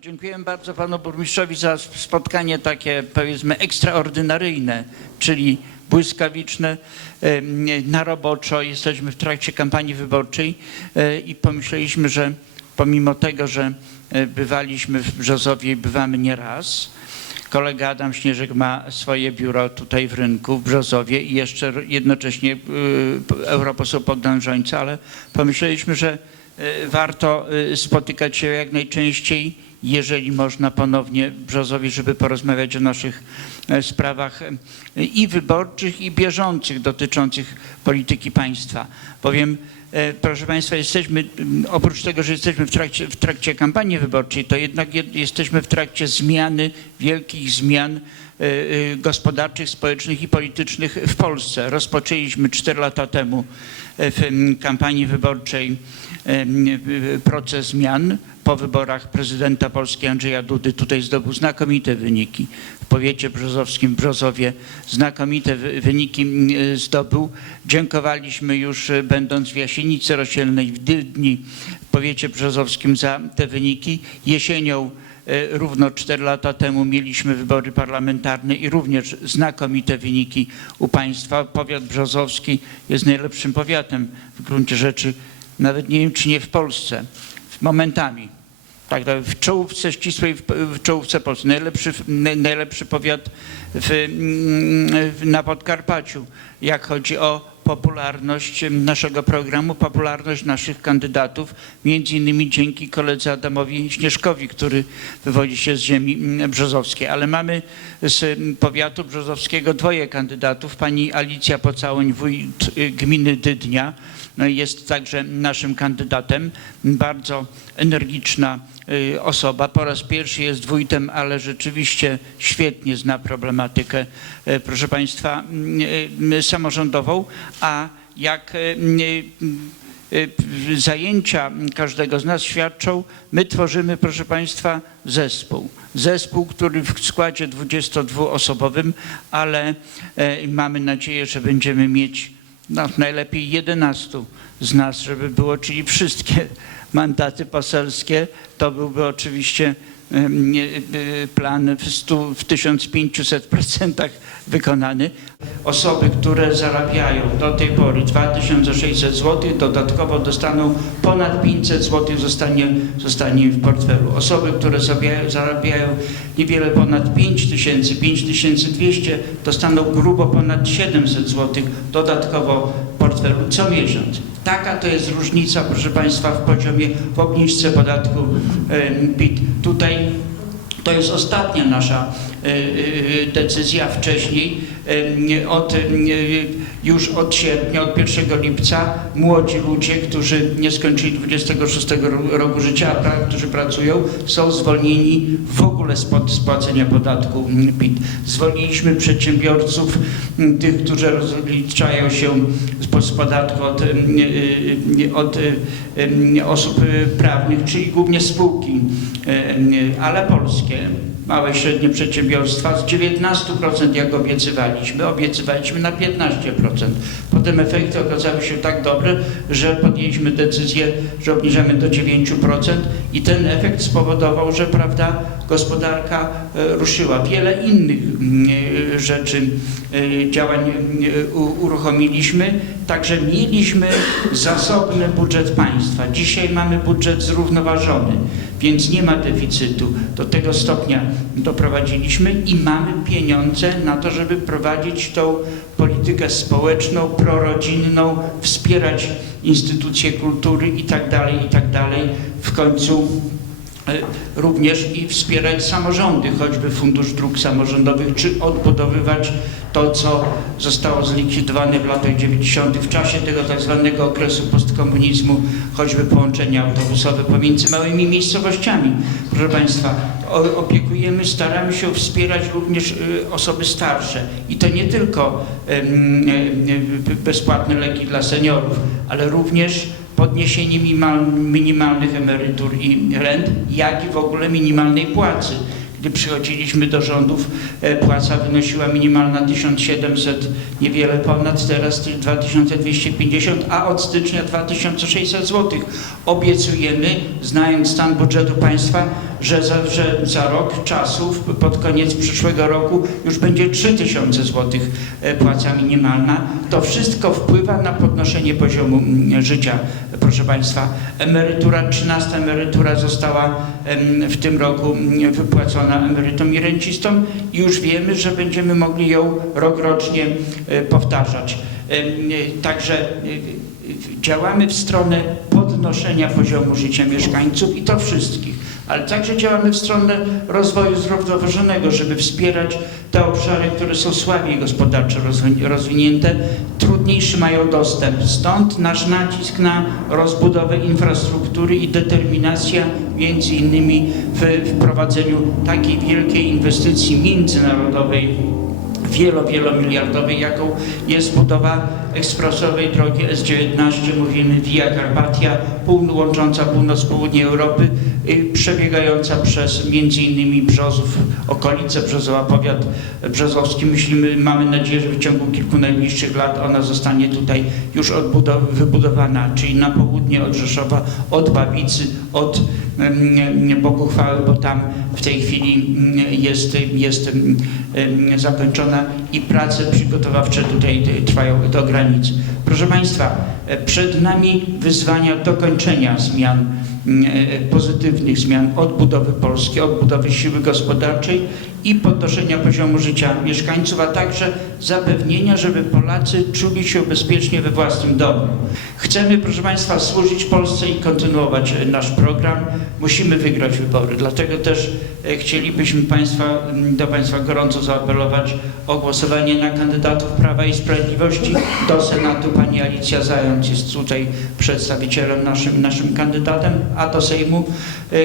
Dziękuję bardzo panu burmistrzowi za spotkanie takie powiedzmy ekstraordynaryjne, czyli błyskawiczne, na roboczo. Jesteśmy w trakcie kampanii wyborczej e, i pomyśleliśmy, że pomimo tego, że e, bywaliśmy w Brzozowie i bywamy nieraz, kolega Adam Śnieżek ma swoje biuro tutaj w rynku w Brzozowie i jeszcze jednocześnie y, europoseł Bogdan Żońca, ale pomyśleliśmy, że warto spotykać się jak najczęściej, jeżeli można ponownie w Brzozowie, żeby porozmawiać o naszych e, sprawach e, i wyborczych, i bieżących dotyczących polityki państwa. Bowiem, proszę Państwa, jesteśmy, m, oprócz tego, że jesteśmy w trakcie, w trakcie kampanii wyborczej, to jednak je- jesteśmy w trakcie zmiany, wielkich zmian e, e, gospodarczych, społecznych i politycznych w Polsce. Rozpoczęliśmy 4 lata temu e, w m, kampanii wyborczej e, proces zmian. Po wyborach prezydenta Polski Andrzeja Dudy tutaj zdobył znakomite wyniki. W powiecie brzozowskim, w Brzozowie znakomite wy- wyniki e, zdobył. Dziękowaliśmy już e, będąc w Jasienicy Rosielnej, w Dydni, w powiecie brzozowskim za te wyniki. Jesienią E, Równo 4 lata temu mieliśmy wybory parlamentarne i również znakomite wyniki u państwa. Powiat brzozowski jest najlepszym powiatem w gruncie rzeczy, nawet nie wiem czy nie w Polsce, momentami. Tak, tak, w czołówce ścisłej, w, czołówce Polski. Najlepszy, naj- najlepszy powiat mm, w, na Podkarpaciu, jak chodzi o popularność naszego programu, popularność naszych kandydatów, między innymi dzięki koledze Adamowi Śnieżkowi, który wywodzi się z ziemi mm, brzozowskiej. Ale mamy z powiatu brzozowskiego dwoje kandydatów. Pani Alicja Pocałoń, wójt y, gminy Dydnia, no jest także naszym kandydatem. Bardzo energiczna osoba. Po raz pierwszy jest wójtem, ale rzeczywiście świetnie zna problematykę, y, proszę Państwa, y, y, samorządową. A jak y, y, y, zajęcia każdego z nas świadczą, my tworzymy, proszę Państwa, zespół. Zespół, który w składzie 22-osobowym, ale mamy nadzieję, że będziemy mieć no, najlepiej 11 z nas, żeby było, czyli wszystkie mandaty poselskie. To byłby oczywiście plan w, stu, w 1500% wykonany. Osoby, które zarabiają do tej pory 2600 zł, dodatkowo dostaną ponad 500 zł, zostanie, zostanie w portfelu. Osoby, które zabia- zarabiają niewiele ponad 5000, 5200, dostaną grubo ponad 700 zł dodatkowo w portfelu co miesiąc. Taka to jest różnica, proszę Państwa, w poziomie, w obniżce podatku PIT. Tutaj to jest ostatnia nasza e, e, decyzja wcześniej. Od, już od sierpnia, od 1 lipca młodzi ludzie, którzy nie skończyli 26 ro- roku życia, a którzy pracują, są zwolnieni w ogóle spod spłacenia podatku mm, PIT. Zwolniliśmy przedsiębiorców, m, tych, którzy rozliczają się z podatku od, em, e, e, od e, em, osób prawnych, czyli głównie spółki, ale polskie, małe i średnie przedsiębiorstwa z 19% jak obiecywaliśmy, obiecywaliśmy na 15%. Potem efekty okazały się tak dobre, że podjęliśmy decyzję, że obniżamy do 9% i ten efekt spowodował, że prawda, gospodarka e, ruszyła. Wiele innych mm, e, rzeczy, e, działań uruchomiliśmy, także mieliśmy zasobny budżet państwa. Dzisiaj mamy budżet zrównoważony, więc nie ma deficytu. Do tego stopnia doprowadziliśmy i mamy pieniądze na to, żeby prowadzić tą politykę społeczną, prorodzinną, wspierać instytucje kultury i tak dalej, i tak. W końcu również i wspierać samorządy, choćby Fundusz Dróg Samorządowych, czy odbudowywać to, co zostało zlikwidowane w latach 90. w czasie tego tak zwanego okresu postkomunizmu, choćby połączenia autobusowe pomiędzy małymi miejscowościami. Proszę Państwa, opiekujemy, staramy się wspierać również y, osoby starsze i to nie tylko bezpłatne leki dla seniorów, ale również podniesienie minimal, minimalnych emerytur i rent, jak i w ogóle minimalnej płacy. Gdy przychodziliśmy do rządów, e, płaca wynosiła minimalna 1700, niewiele ponad, teraz 2250, a od stycznia 2600 zł. Obiecujemy, znając stan budżetu państwa, że za, że za rok czasu, pod koniec przyszłego roku już będzie 3000 zł e, płaca minimalna. To wszystko wpływa na podnoszenie poziomu mm, życia, proszę Państwa. Emerytura, 13 emerytura została w tym roku mm, wypłacona emerytom i rencistom i już wiemy, że będziemy mogli ją rokrocznie e, powtarzać. E, Także działamy w stronę podnoszenia poziomu życia mieszkańców i to wszystkich, ale także działamy w stronę rozwoju zrównoważonego, żeby wspierać te obszary, które są słabiej gospodarczo rozwi- rozwinięte, trudniejszy mają dostęp. Stąd nasz nacisk na rozbudowę infrastruktury i determinacja między innymi w wprowadzeniu takiej wielkiej inwestycji międzynarodowej wielo, wielomiliardowej, jaką jest budowa ekspresowej drogi S19, mówimy Via Carpatia, pół- łącząca północ, południe Europy, y, przebiegająca przez innymi Brzozów, okolice Brzozowa, powiat brzozowski. Myślimy, mamy nadzieję, że w ciągu kilku najbliższych lat ona zostanie tutaj już wybudowana, czyli na południe od Rzeszowa, od Babicy, od em, Bogu chwały, bo tam w tej chwili mm, jest, jest zakończona i prace przygotowawcze tutaj trwają do granic. Proszę Państwa, e, przed nami wyzwania dokończenia zmian, mm, e, pozytywnych zmian odbudowy Polski, odbudowy siły gospodarczej i podnoszenia poziomu życia mieszkańców, a także zapewnienia, żeby Polacy czuli się bezpiecznie we własnym domu. Chcemy, proszę Państwa, służyć Polsce i kontynuować nasz program. Musimy wygrać wybory. Dlatego też e, chcielibyśmy Państwa, do Państwa gorąco zaapelować o głosowanie na kandydatów Prawa i Sprawiedliwości. Do Senatu pani Alicja Zając jest tutaj przedstawicielem naszym, naszym kandydatem, a do Sejmu e,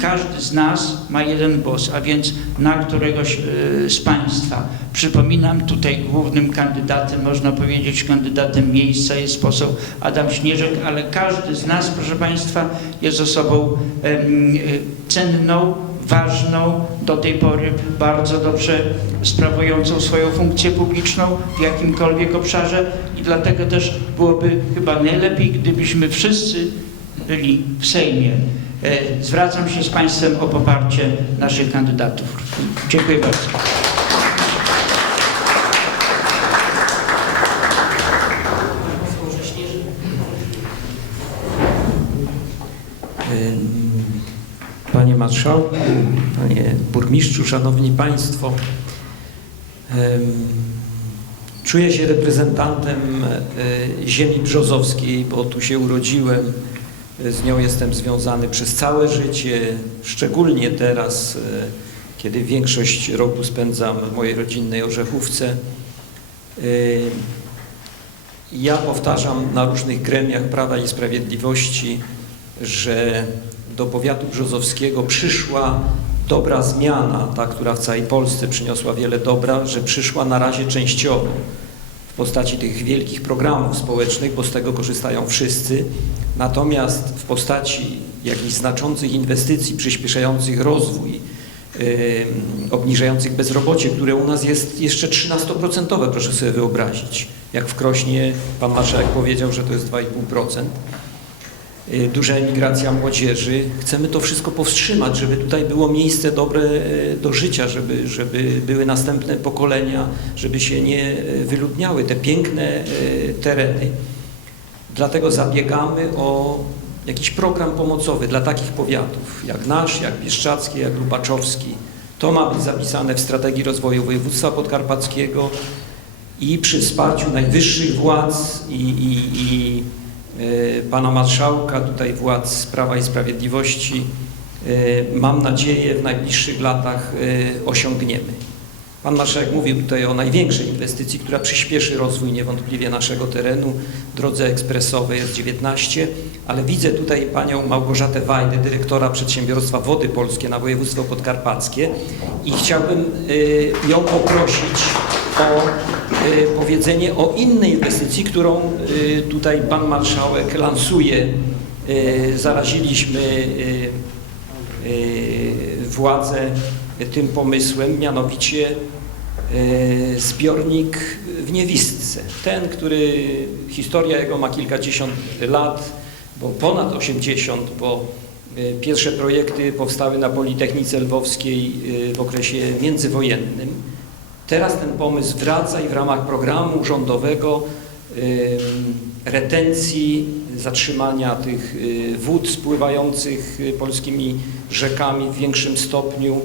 każdy z nas ma jeden głos, a więc na któregoś e, z Państwa. Przypominam, tutaj głównym kandydatem, można powiedzieć kandydatem miejsca jest poseł Adam Śnieżek, ale każdy z nas, proszę Państwa, jest osobą em, e, cenną, ważną, do tej pory bardzo dobrze sprawującą swoją funkcję publiczną w jakimkolwiek obszarze i dlatego też byłoby chyba najlepiej, gdybyśmy wszyscy byli w Sejmie. E, Zwracam się z Państwem o poparcie naszych kandydatów. Dziękuję bardzo. Panie Marszałku, Panie Burmistrzu, Szanowni Państwo, czuję się reprezentantem e, ziemi brzozowskiej, bo tu się urodziłem, z nią jestem związany przez całe życie, szczególnie teraz, e, kiedy większość roku spędzam w mojej rodzinnej Orzechówce. E, Ja powtarzam na różnych gremiach Prawa i Sprawiedliwości, że do powiatu brzozowskiego przyszła dobra zmiana, ta, która w całej Polsce przyniosła wiele dobra, że przyszła na razie częściowo w postaci tych wielkich programów społecznych, bo z tego korzystają wszyscy, natomiast w postaci jakichś znaczących inwestycji przyspieszających rozwój, yy, obniżających bezrobocie, które u nas jest jeszcze 13%, proszę sobie wyobrazić. Jak w Krośnie pan marszałek powiedział, że to jest 2,5% y, duża emigracja młodzieży. Chcemy to wszystko powstrzymać, żeby tutaj było miejsce dobre y, do życia, żeby, żeby były następne pokolenia, żeby się nie y, wyludniały te piękne y, tereny. Dlatego zabiegamy o jakiś program pomocowy dla takich powiatów jak nasz, jak Bieszczacki, jak Lubaczowski. To ma być zapisane w strategii rozwoju województwa podkarpackiego i przy wsparciu najwyższych władz i, i, i pana marszałka, tutaj władz Prawa i Sprawiedliwości, e, mam nadzieję w najbliższych latach e, osiągniemy. Pan marszałek mówił tutaj o największej inwestycji, która przyspieszy rozwój niewątpliwie naszego terenu, drodze ekspresowej S19, ale widzę tutaj panią Małgorzatę Wajdę, dyrektora przedsiębiorstwa Wody Polskie na województwo podkarpackie i chciałbym y, ją poprosić o y, powiedzenie o innej inwestycji, którą y, tutaj pan marszałek lansuje. Zaraziliśmy władzę tym pomysłem, mianowicie y, zbiornik w Niewistce. Ten, który historia jego ma kilkadziesiąt lat, bo ponad 80, bo Y, Pierwsze projekty powstały na Politechnice Lwowskiej y, w okresie międzywojennym. Teraz ten pomysł wraca i w ramach programu rządowego retencji, zatrzymania tych wód spływających polskimi rzekami w większym stopniu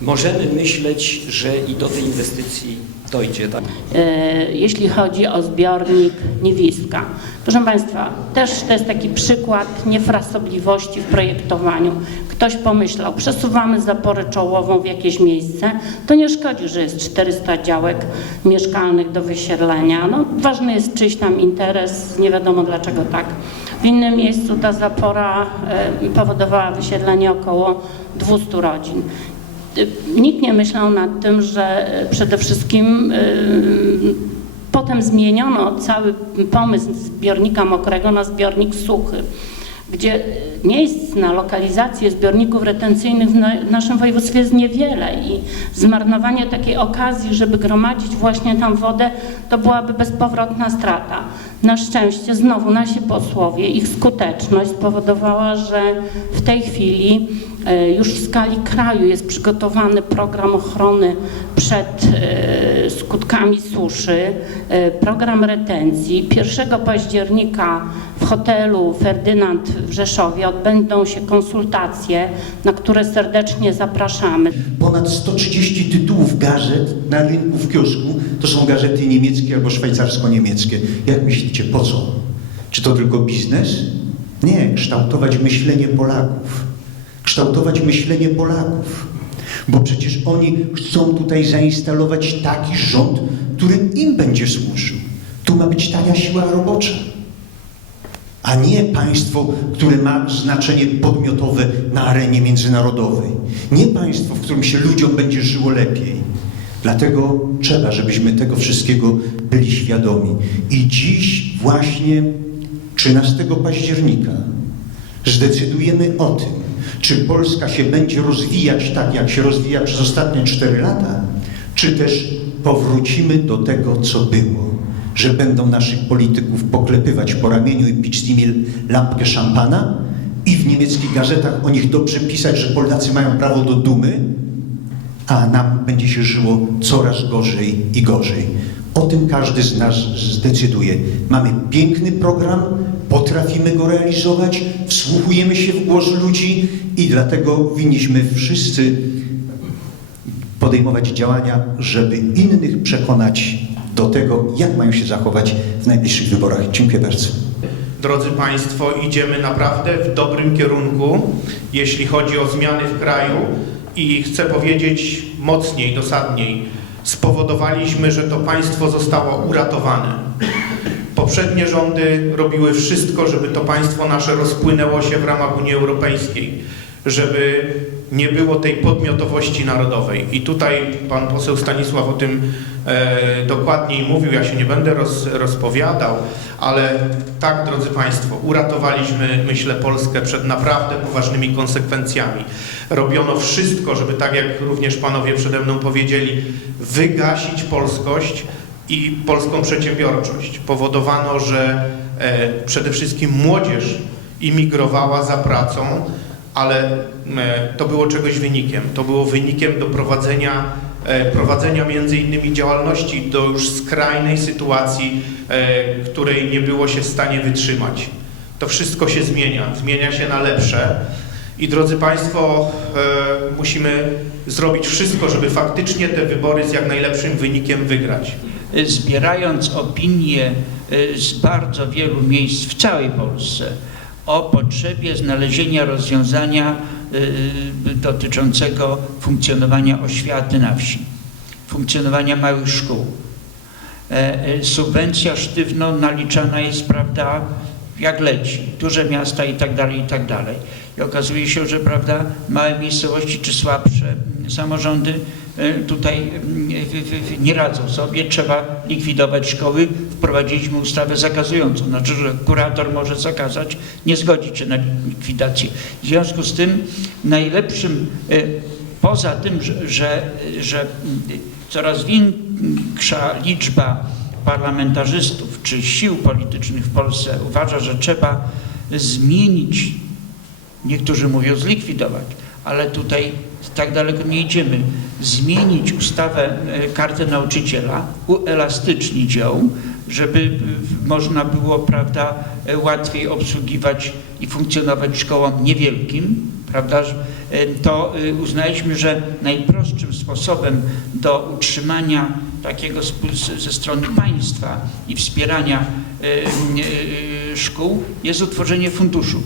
możemy myśleć, że i do tej inwestycji dojdzie. Tak? E, jeśli chodzi o zbiornik Niewiska. Proszę Państwa, też to jest taki przykład niefrasobliwości w projektowaniu. Ktoś pomyślał, przesuwamy zaporę czołową w jakieś miejsce, to nie szkodzi, że jest 400 działek mieszkalnych do wysiedlenia. No, ważny jest czyjś tam interes, nie wiadomo dlaczego tak. W innym miejscu ta zapora e, powodowała wysiedlenie około 200 rodzin. Nikt nie myślał nad tym, że przede wszystkim y, potem zmieniono cały pomysł zbiornika mokrego na zbiornik suchy, gdzie miejsc na lokalizację zbiorników retencyjnych w na- w naszym województwie jest niewiele i zmarnowanie takiej okazji, żeby gromadzić właśnie tam wodę, to byłaby bezpowrotna strata. Na szczęście znowu nasi posłowie, ich skuteczność spowodowała, że w tej chwili e, już w skali kraju jest przygotowany program ochrony przed e, skutkami suszy, e, program retencji. 1 października w hotelu Ferdynand w Rzeszowie odbędą się konsultacje, na które serdecznie zapraszamy. Ponad 130 tytułów gazet na rynku w kiosku to są gazety niemieckie albo szwajcarsko-niemieckie. Jak myślicie, po co? Czy to tylko biznes? Nie, kształtować myślenie Polaków. Kształtować myślenie Polaków. Bo przecież oni chcą tutaj zainstalować taki rząd, który im będzie służył. Tu ma być tania siła robocza a nie państwo, które ma znaczenie podmiotowe na arenie międzynarodowej. Nie państwo, w którym się ludziom będzie żyło lepiej. Dlatego trzeba, żebyśmy tego wszystkiego byli świadomi. I dziś właśnie 13 października zdecydujemy o tym, czy Polska się będzie rozwijać tak, jak się rozwija przez ostatnie 4 lata, czy też powrócimy do tego, co było że będą naszych polityków poklepywać po ramieniu i pić z nimi lampkę szampana i w niemieckich gazetach o nich dobrze pisać, że Polacy mają prawo do dumy, a nam będzie się żyło coraz gorzej i gorzej. O tym każdy z nas zdecyduje. Mamy piękny program, potrafimy go realizować, wsłuchujemy się w głos ludzi i dlatego winniśmy wszyscy podejmować działania, żeby innych przekonać do tego, jak mają się zachować w najbliższych wyborach. Dziękuję bardzo. Drodzy Państwo, idziemy naprawdę w dobrym kierunku, jeśli chodzi o zmiany w kraju i chcę powiedzieć mocniej, dosadniej, spowodowaliśmy, że to państwo zostało uratowane. Poprzednie rządy robiły wszystko, żeby to państwo nasze rozpłynęło się w ramach Unii Europejskiej, żeby nie było tej podmiotowości narodowej. I tutaj pan poseł Stanisław o tym e, dokładniej mówił, ja się nie będę roz, rozpowiadał, ale tak, drodzy Państwo, uratowaliśmy, myślę, Polskę przed naprawdę poważnymi konsekwencjami. Robiono wszystko, żeby, tak jak również panowie przede mną powiedzieli, wygasić polskość i polską przedsiębiorczość. Powodowano, że e, przede wszystkim młodzież imigrowała za pracą, ale e, to było czegoś wynikiem. To było wynikiem doprowadzenia e, prowadzenia między innymi działalności do już skrajnej sytuacji, e, której nie było się w stanie wytrzymać. To wszystko się zmienia, zmienia się na lepsze. I drodzy Państwo, e, musimy zrobić wszystko, żeby faktycznie te wybory z jak najlepszym wynikiem wygrać. zbierając opinie y, z bardzo wielu miejsc w całej Polsce o potrzebie znalezienia rozwiązania y, dotyczącego funkcjonowania oświaty na wsi, funkcjonowania małych szkół. E, e, Subwencja sztywno naliczana jest, prawda, jak leci, duże miasta i tak dalej, i tak dalej. I okazuje się, że, prawda, małe miejscowości czy słabsze samorządy e, tutaj w- nie radzą sobie, trzeba likwidować szkoły. Wprowadziliśmy ustawę zakazującą, znaczy, że kurator może zakazać, nie zgodzić się na likwidację. W związku z tym najlepszym, e, poza tym, że, że, że coraz większa liczba parlamentarzystów czy sił politycznych w Polsce uważa, że trzeba zmienić niektórzy mówią zlikwidować, ale tutaj tak daleko nie idziemy. Zmienić ustawę, e, kartę nauczyciela, uelastycznić ją, żeby e, można było, prawda, e, łatwiej obsługiwać i funkcjonować szkołom niewielkim, prawda, to uznaliśmy, że najprostszym sposobem do utrzymania takiego ze strony państwa i wspierania e, e, szkół jest utworzenie funduszu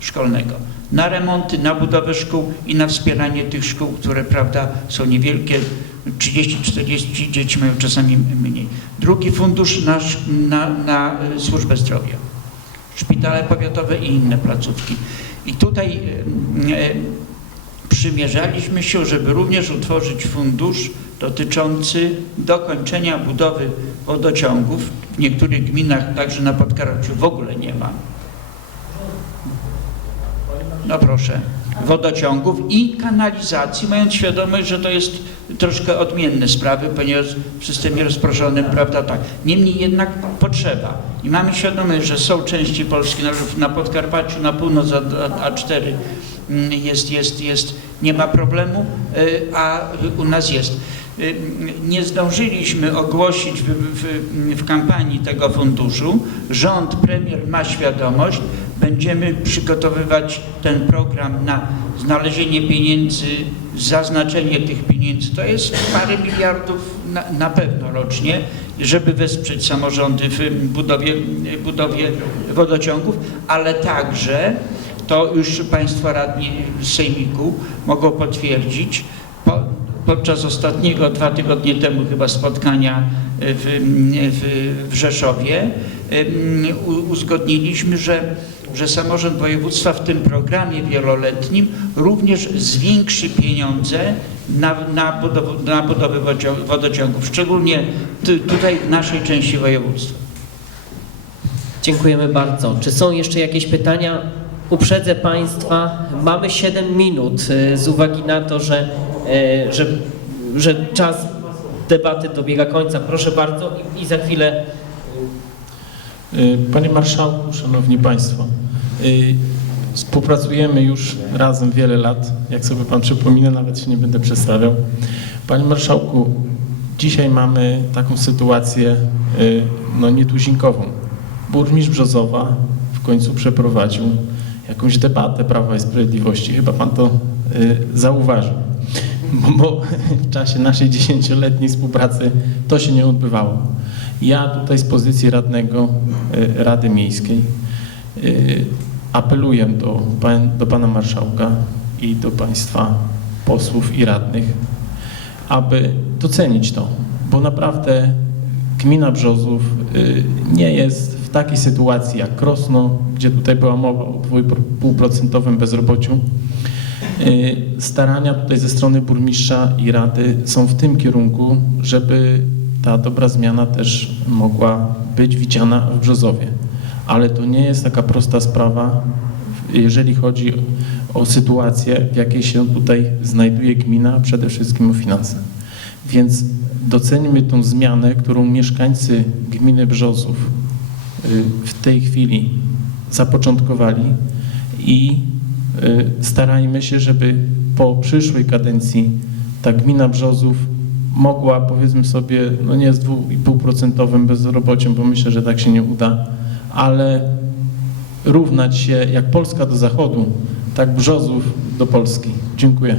szkolnego na remonty, na budowę szkół i na wspieranie tych szkół, które prawda są niewielkie, 30-40 dzieci mają czasami mniej. Drugi fundusz na, na, na służbę zdrowia, szpitale powiatowe i inne placówki. I tutaj e, przymierzaliśmy się, żeby również utworzyć fundusz dotyczący dokończenia budowy wodociągów. W niektórych gminach, także na Podkarpaciu, w ogóle nie ma. No proszę, wodociągów i kanalizacji, mając świadomość, że to jest troszkę odmienne sprawy, ponieważ w systemie rozproszonym, prawda, tak. Niemniej jednak potrzeba. I mamy świadomość, że są części Polski, na Podkarpaciu, na północ od od A4 mm, jest, jest, jest, nie ma problemu, y, a u nas jest. Y, Nie zdążyliśmy ogłosić w, w, w kampanii tego funduszu. Rząd, premier ma świadomość. Będziemy przygotowywać ten program na znalezienie pieniędzy, zaznaczenie tych pieniędzy. To jest parę miliardów na, na pewno rocznie, żeby wesprzeć samorządy w budowie, budowie wodociągów, ale także to już Państwo radni Sejmiku mogą potwierdzić. Po, podczas ostatniego, dwa tygodnie temu chyba spotkania w, w, w Rzeszowie uzgodniliśmy, że, że samorząd województwa w tym programie wieloletnim również zwiększy pieniądze na, na, budow, na budowę wodociągów, szczególnie tu- tutaj w naszej części województwa. Dziękujemy bardzo. Czy są jeszcze jakieś pytania? Uprzedzę Państwa, mamy 7 minut y, z uwagi na to, że, y, że, że czas debaty dobiega końca. Proszę bardzo i, i za chwilę Y, Panie Marszałku, Szanowni Państwo, współpracujemy już razem wiele lat. Jak sobie Pan przypomina, nawet się nie będę przedstawiał. Panie Marszałku, dzisiaj mamy taką sytuację no, nietuzinkową. Burmistrz Brzozowa w końcu przeprowadził jakąś debatę Prawa i Sprawiedliwości. Chyba Pan to y, zauważył. Bo, bo w czasie naszej dziesięcioletniej współpracy to się nie odbywało. Ja tutaj z pozycji radnego y, Rady Miejskiej y, apeluję do, pan, do Pana Marszałka i do Państwa posłów i radnych, aby docenić to, bo naprawdę gmina Brzozów y, nie jest w takiej sytuacji jak Krosno, gdzie tutaj była mowa o 2,5% bezrobociu. Y, Starania tutaj ze strony burmistrza i rady są w tym kierunku, żeby ta dobra zmiana też mogła być widziana w Brzozowie. Ale to nie jest taka prosta sprawa, jeżeli chodzi o sytuację, w jakiej się tutaj znajduje gmina, przede wszystkim o finanse. Więc docenimy tą zmianę, którą mieszkańcy gminy Brzozów w tej chwili zapoczątkowali i y, starajmy się, żeby po przyszłej kadencji ta gmina Brzozów mogła, powiedzmy sobie, no nie z 2,5% bezrobociem, bo myślę, że tak się nie uda, ale równać się jak Polska do Zachodu, tak Brzozów do Polski. Dziękuję.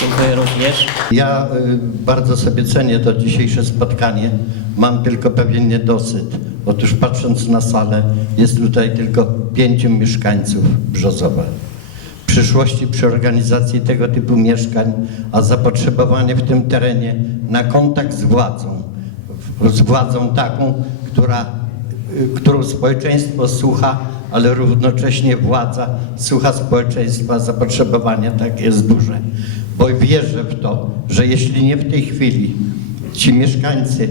Dziękuję również. Ja y, bardzo sobie cenię to dzisiejsze spotkanie. Mam tylko pewien niedosyt. Otóż patrząc na salę, jest tutaj tylko pięciu mieszkańców Brzozowa. W przyszłości przy organizacji tego typu mieszkań, a zapotrzebowanie w tym terenie na kontakt z władzą, z władzą taką, która, y, którą społeczeństwo słucha, ale równocześnie władza słucha społeczeństwa, zapotrzebowanie tak jest duże. Bo wierzę w to, że jeśli nie w tej chwili ci mieszkańcy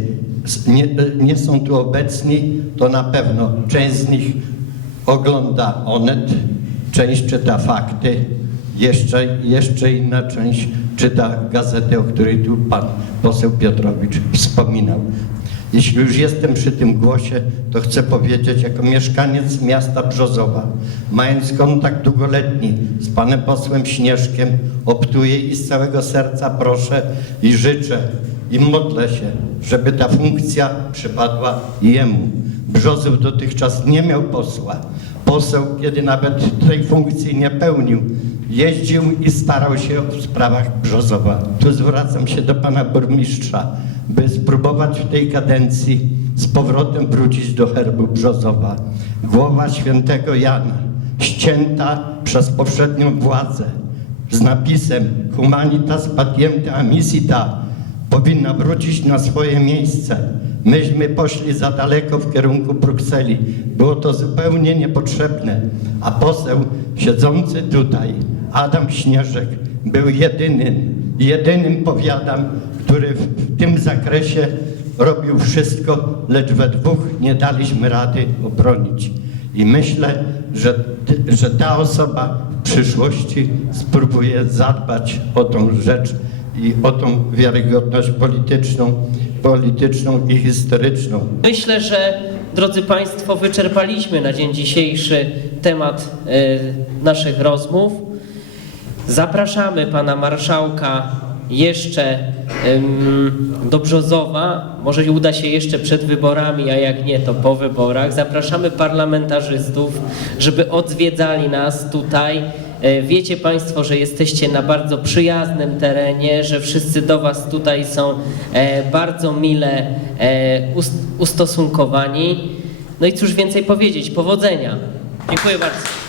nie, nie są tu obecni, to na pewno część z nich ogląda Onet, część czyta fakty, jeszcze, jeszcze inna część czyta gazetę, o której tu pan poseł Piotrowicz wspominał. Jeśli już jestem przy tym głosie, to chcę powiedzieć jako mieszkaniec miasta Brzozowa, mając kontakt długoletni z panem posłem Śnieżkiem, optuję i z całego serca proszę i życzę i modlę się, żeby ta funkcja przypadła jemu. Brzozów dotychczas nie miał posła. Poseł, kiedy nawet tej funkcji nie pełnił, jeździł i starał się w sprawach Brzozowa. Tu zwracam się do pana burmistrza, by spróbować w tej kadencji z powrotem wrócić do herbu Brzozowa. Głowa świętego Jana, ścięta przez poprzednią władzę, z napisem Humanitas patiente amisita powinna wrócić na swoje miejsce. Myśmy poszli za daleko w kierunku Brukseli. Było to zupełnie niepotrzebne. A poseł siedzący tutaj, Adam Śnieżek, był jedynym, jedynym powiadam, który w, tym zakresie robił wszystko, lecz we dwóch nie daliśmy rady obronić. I myślę, że, że ta osoba w przyszłości spróbuje zadbać o tą rzecz i o tą wiarygodność polityczną, polityczną i historyczną. Myślę, że drodzy Państwo, wyczerpaliśmy na dzień dzisiejszy temat e, naszych rozmów. Zapraszamy Pana Marszałka jeszcze do Brzozowa. Może uda się jeszcze przed wyborami, a jak nie, to po wyborach. Zapraszamy parlamentarzystów, żeby odwiedzali nas tutaj. E, Wiecie Państwo, że jesteście na bardzo przyjaznym terenie, że wszyscy do Was tutaj są e, bardzo mile e, ust- ustosunkowani. No i cóż więcej powiedzieć, powodzenia. Dziękuję bardzo.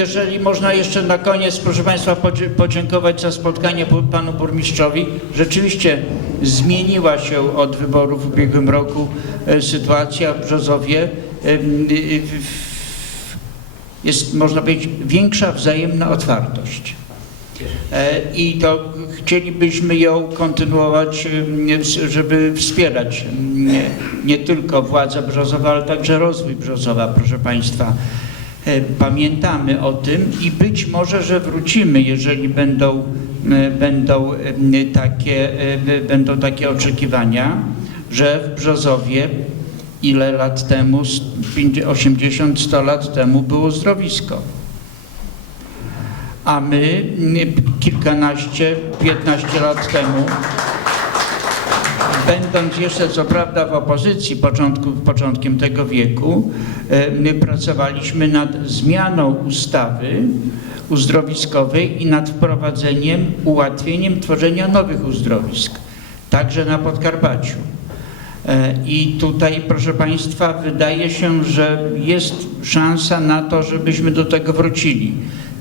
Jeżeli można jeszcze na koniec, proszę Państwa, podziękować za spotkanie panu burmistrzowi. Rzeczywiście zmieniła się od wyborów w ubiegłym roku e, sytuacja w Brzozowie. W- Jest, można powiedzieć, większa wzajemna otwartość. E, I to chcielibyśmy ją kontynuować, żeby wspierać nie, nie tylko władze Brzozowa, ale także rozwój Brzozowa, proszę Państwa. E, Pamiętamy o tym i być może, że wrócimy, jeżeli będą, e, będą em, takie, e, będą takie oczekiwania, że w Brzozowie ile lat temu, 80-100 lat temu było zdrowisko. A my kilkanaście, 15 lat temu, będąc jeszcze co prawda w opozycji początku, początkiem tego wieku, e, my pracowaliśmy nad zmianą ustawy uzdrowiskowej i nad wprowadzeniem, ułatwieniem tworzenia nowych uzdrowisk, także na Podkarpaciu. E, I tutaj, proszę Państwa, wydaje się, że jest szansa na to, żebyśmy do tego wrócili.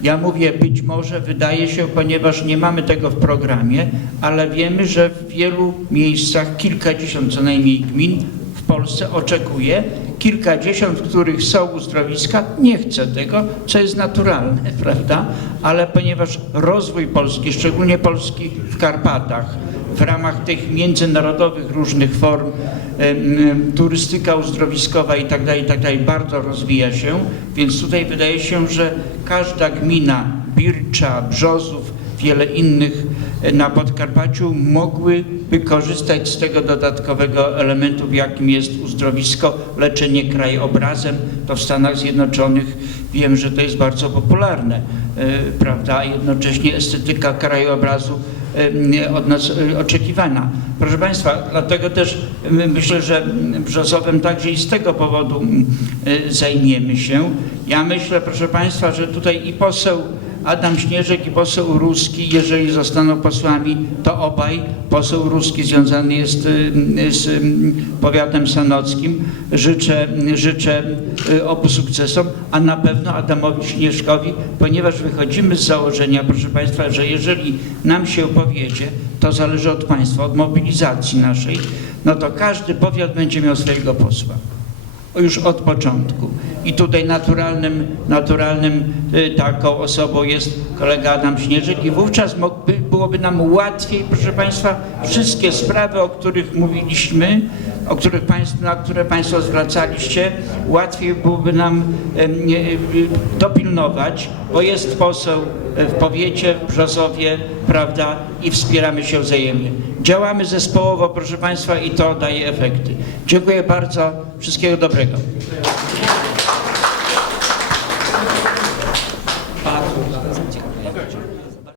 Ja mówię być może, wydaje się, ponieważ nie mamy tego w programie, ale wiemy, że w wielu miejscach, kilkadziesiąt co najmniej gmin w Polsce oczekuje, kilkadziesiąt, w których są uzdrowiska, nie chce tego, co jest naturalne, prawda? Ale ponieważ rozwój Polski, szczególnie Polski w Karpatach, w ramach tych międzynarodowych różnych form, turystyka uzdrowiskowa tak dalej, i tak dalej, bardzo rozwija się, więc tutaj wydaje się, że każda gmina, Bircza, Brzozów, wiele innych e, na Podkarpaciu mogłyby korzystać z tego dodatkowego elementu, jakim jest uzdrowisko, leczenie krajobrazem. To w Stanach Zjednoczonych wiem, że to jest bardzo popularne, e, prawda, jednocześnie estetyka krajobrazu od nas e, oczekiwana. Proszę Państwa, dlatego też my- myślę, że Brzozowem także i z tego powodu e, zajmiemy się. Ja myślę, proszę Państwa, że tutaj i poseł Adam Śnieżek i poseł Ruski, jeżeli zostaną posłami, to obaj, poseł Ruski związany jest y, z y, powiatem sanockim, życzę, życzę y, obu sukcesom, a na pewno Adamowi Śnieżkowi, ponieważ wychodzimy z założenia, proszę Państwa, że jeżeli nam się powiedzie, to zależy od Państwa, od mobilizacji naszej, no to każdy powiat będzie miał swojego posła już od początku. I tutaj naturalnym, naturalnym y, taką osobą jest kolega Adam Śnieżek i wówczas mógłby, byłoby nam łatwiej, proszę Państwa, wszystkie sprawy, o których mówiliśmy, o których państw, na które Państwo zwracaliście, łatwiej byłoby nam nie, y, dopilnować, bo jest poseł w powiecie, w Brzozowie, prawda, i wspieramy się wzajemnie. Działamy zespołowo, proszę Państwa, i to daje efekty. Dziękuję bardzo. Wszystkiego dobrego.